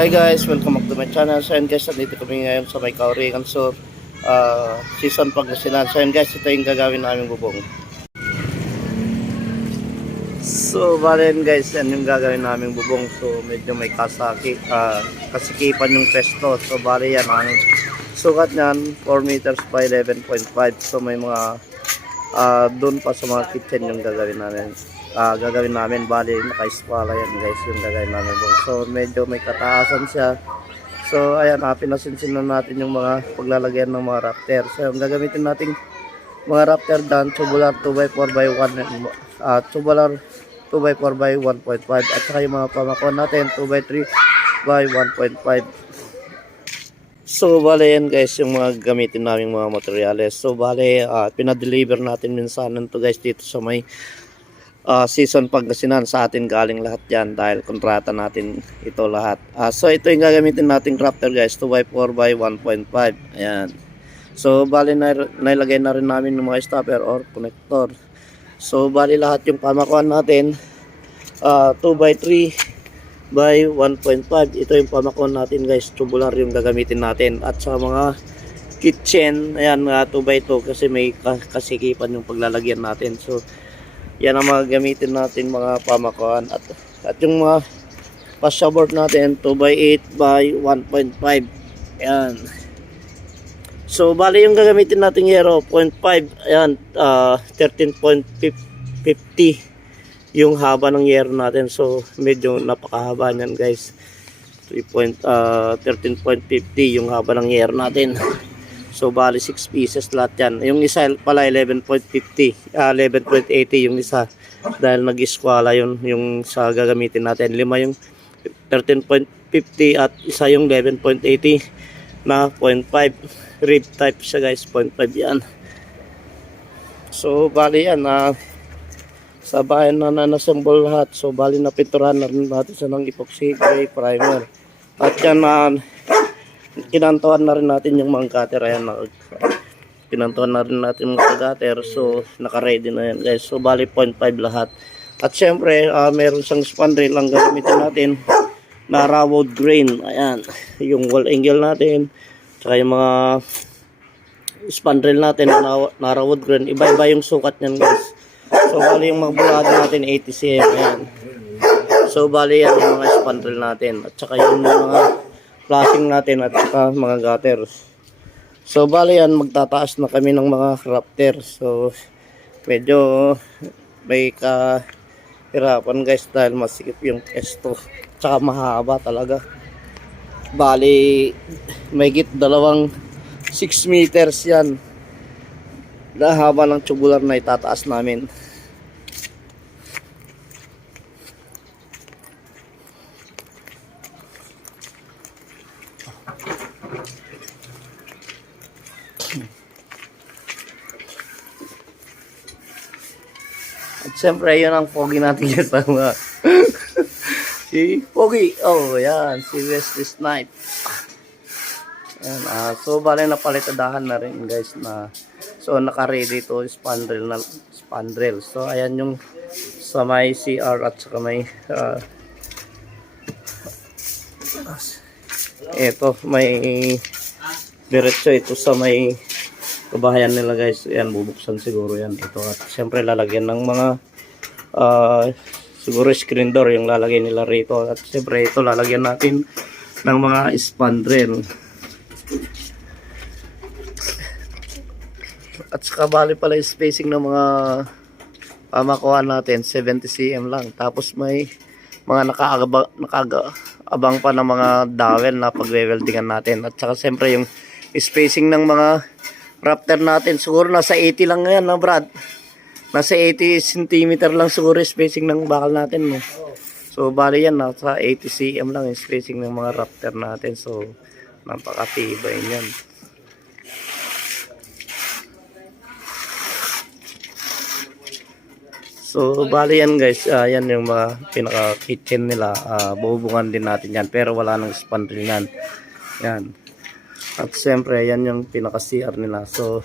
Hi guys, welcome back to my channel. So yun guys, nandito kami ngayon sa may Kaurigan Sur Season Pangasinan. So yun guys, ito yung gagawin namin bubong. So bale yun guys, yan yung gagawin namin bubong. So medyo may kasikipan yung pesto. So bale yan, ang sukat nyan 4 meters by 11.5. So may mga doon pa sa mga kitchen yung gagawin namin. Bali naka-eskwala yan guys yung gagawin namin bubong. So medyo may kataasan siya. So ayan, pinasinsin na natin yung mga paglalagyan ng mga rafter. So yung gagamitin nating mga rafter dyan, tubular 2x4x1, tubular 2x4x1.5, at saka yung mga pamakon natin 2x3x1.5. So bale yan guys yung mga gamitin namin mga materyales. So bale pinadeliver natin minsan to guys dito sa may Season Pangasinan. Sa atin galing lahat yan dahil kontrata natin ito lahat. So ito yung gagamitin nating rafter guys, 2x4x1.5. Ayan. So bali nailagay na rin namin yung mga stopper or connector. So bali lahat yung pamakuan natin 2x3x1.5. Ito yung pamakuan natin guys, tubular yung gagamitin natin. At sa mga kitchen, ayan, 2x2 kasi may kasikipan yung paglalagyan natin. So yan ang mga gamitin natin mga pamakuan. At yung mga pasabort natin 2x8x1.5. Ayan. So bali yung gagamitin natin yero 0.5. Ayan, 13.50 yung haba ng yero natin. So medyo napakahaba niyan guys. 13.50 yung haba ng yero natin. So bali 6 pieces lahat yan. Yung isa pala 11.50, 11.80 yung isa dahil nag-eskwala yung sa gagamitin natin. 5 yung 13.50 at isa yung 11.80 na 0.5 rib type siya guys, 0.5 yan. So bali yan sa bahay na nasembol lahat. So bali napinturahan na rin natin sa ng epoxy gray primer. At yan kinantuan na rin natin yung mga cutter. Ayan, kinantuan na rin natin yung mga cutter. So naka-ready na yan guys. So bali 0.5 lahat. At syempre meron siyang spandrel ang gagamitin natin na raw wood grain. Ayan, yung wall angle natin, tsaka yung mga spandrel natin na raw wood grain. Iba-iba yung sukat niyan guys. So bali yung mga bulado natin 80 cm. Ayan. So bali yan yung mga spandrel natin. At saka yung mga flashing natin at saka mga gutters. So bali yan, magtataas na kami ng mga rafter. So medyo may kahirapan guys dahil masikip yung pesto. Tsaka mahaba talaga. Bali may dalawang 6 meters yan. Haba ng tubular na itataas namin. At siyempre yun ang pogi natin kasama. Si Pogi. Oh yan, si Wesley Snipe. Yan, so bali napalitadahan na rin guys na. So naka-ready to spandrel. So ayan yung sa may CR at saka may ito may diretso ito sa may kabahayan nila guys. Ayan, bubuksan siguro yan ito. At syempre lalagyan ng mga siguro screen door yung lalagay nila rito. At syempre ito lalagyan natin ng mga spandrel. At saka bali pala yung spacing ng mga pamakuan natin 70 cm lang. Tapos may mga nakaabang pa ng mga dowel na pagwe-weldingan natin. At saka siyempre yung spacing ng mga rafter natin siguro nasa 80 lang ngayon na Brad. Nasa 80 cm lang siguro spacing ng bakal natin no. So bali yan nasa 80 cm lang yung spacing ng mga rafter natin. So napakatibay niyan. So bali yan guys, yan yung mga pinaka kitchen nila. Bubungan din natin yan pero wala nang spandrel yan. Yan. At siyempre yan yung pinaka CR nila. So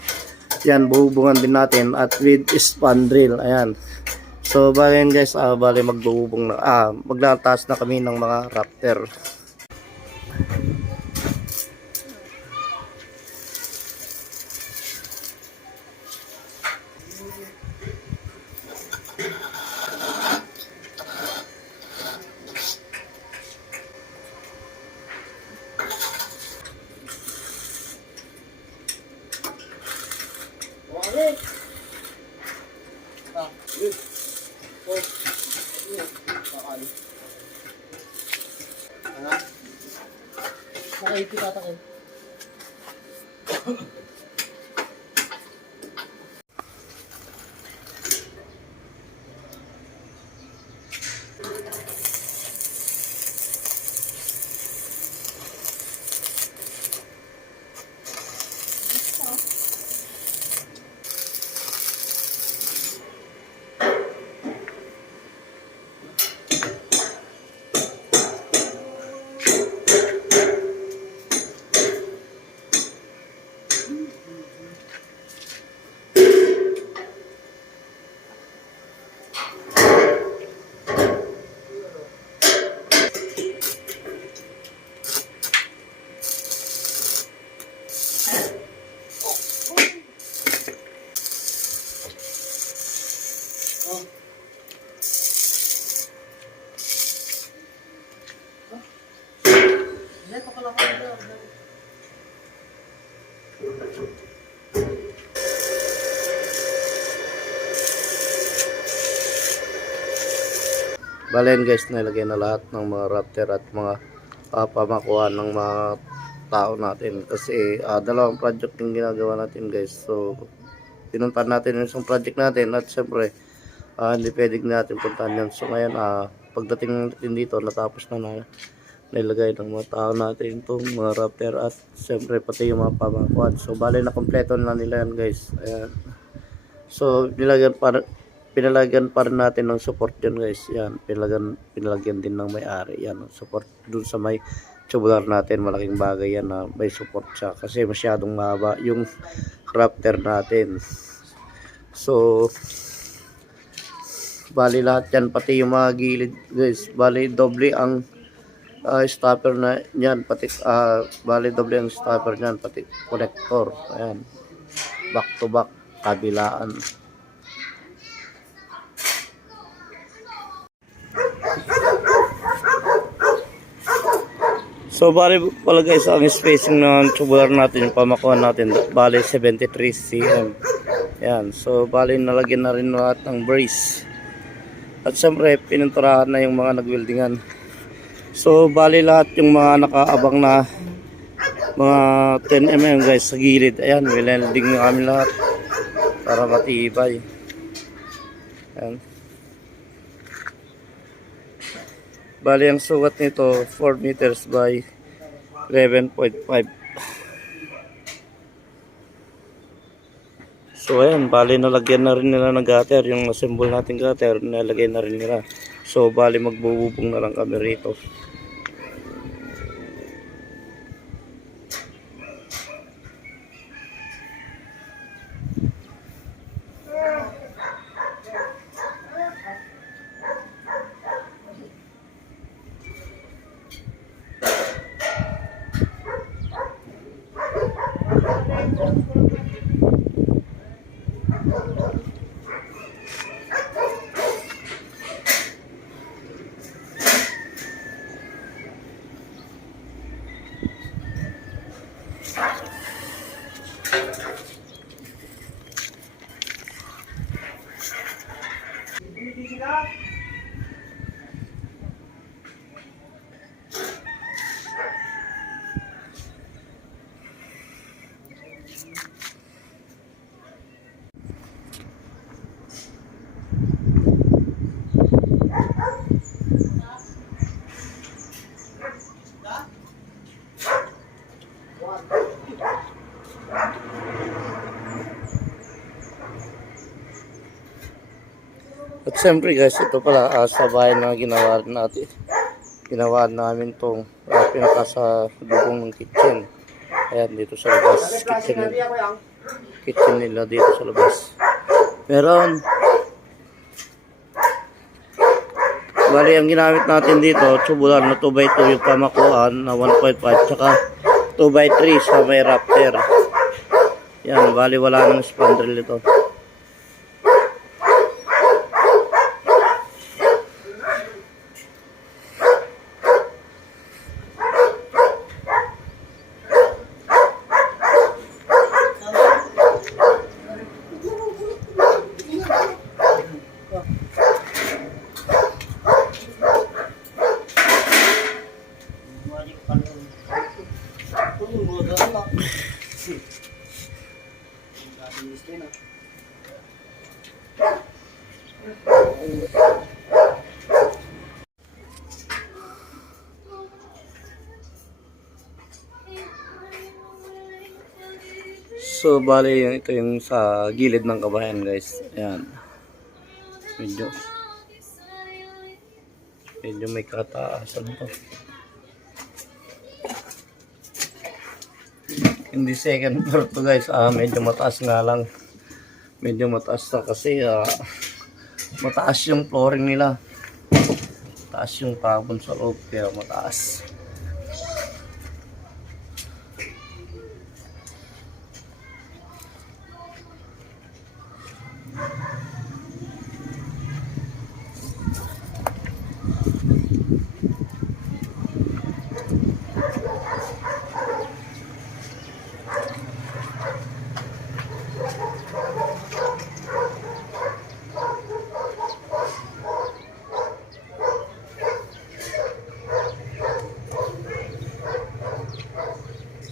yan, bubungan din natin at with spandrel. Ayan. So bali guys, bali magbubong na magtataas na kami ng mga rafter. Balen guys, nilagay na lahat ng mga router at mga pamakuhan ng mga tao natin. Kasi dalawang project yung ginagawa natin guys. So, pinuntahan natin yung isang project natin at siyempre, hindi pwedeng natin puntahan yan. So, ngayon, pagdating natin dito, natapos na nilagay ng mga tao natin itong mga router at siyempre pati yung mga pamakuhan. So, bali na kompleto na nila yan guys. Ayan. So, pinalagyan pa rin natin ng support dyan guys. Yan, pinalagyan din ng may-ari. Yan, support dun sa may tubular natin. Malaking bagay yan na may support siya. Kasi masyadong mahaba yung router natin. So, bali lahat yan, pati yung mga gilid guys. Bali doble ang stopper na yan. Bali doble ang stopper yan. Pati connector. Ayan. Back to back. Kabilaan. So bali pala guys, ang spacing ng tubular natin, yung pamakuhan natin, bali 73 cm. Yan, so bali nalagyan na rin lahat ng brace. At syempre pininturahan na yung mga nagweldingan. So bali lahat yung mga nakaabang na mga 10 mm guys sa gilid. Ayan, welding na kami lahat para matibay. Ayan. Bali ang sukat nito 4 meters by 11.5. So ayan, bali nalagyan na rin nila ng gutter. Yung assemble natin gutter, nalagay na rin nila. So bali magbububong na lang kami rito. At siyempre guys, ito pala sa bahay na ginawa namin itong pinaka sa dugong ng kitchen. Ayan, dito sa labas, kitchen nila dito sa labas. Meron Bali, ang ginamit natin dito, tubular na 2x2 yung pamakuan na 1.5 tsaka 2x3 sa may Raptor. Yan, bali wala nang spandrel ito. So, bali yung ito yung sa gilid ng kabayan, guys. Ayan. Medyo may kataasan to. Hindi second floor to, guys. Medyo mataas nga lang. Medyo mataas na kasi mataas yung flooring nila. Mataas yung tabon sa loob kaya mataas.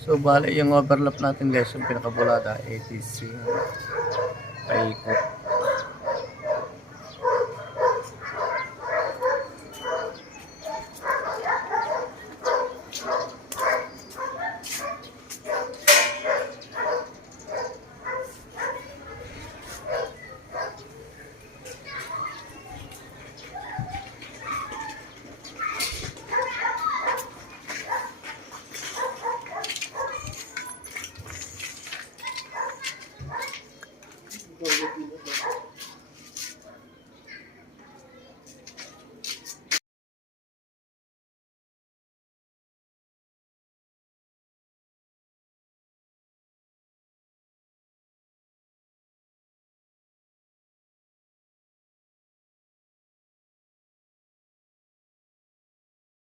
So, bali yung overlap natin, guys, yung pinakabulada, 83 paikot.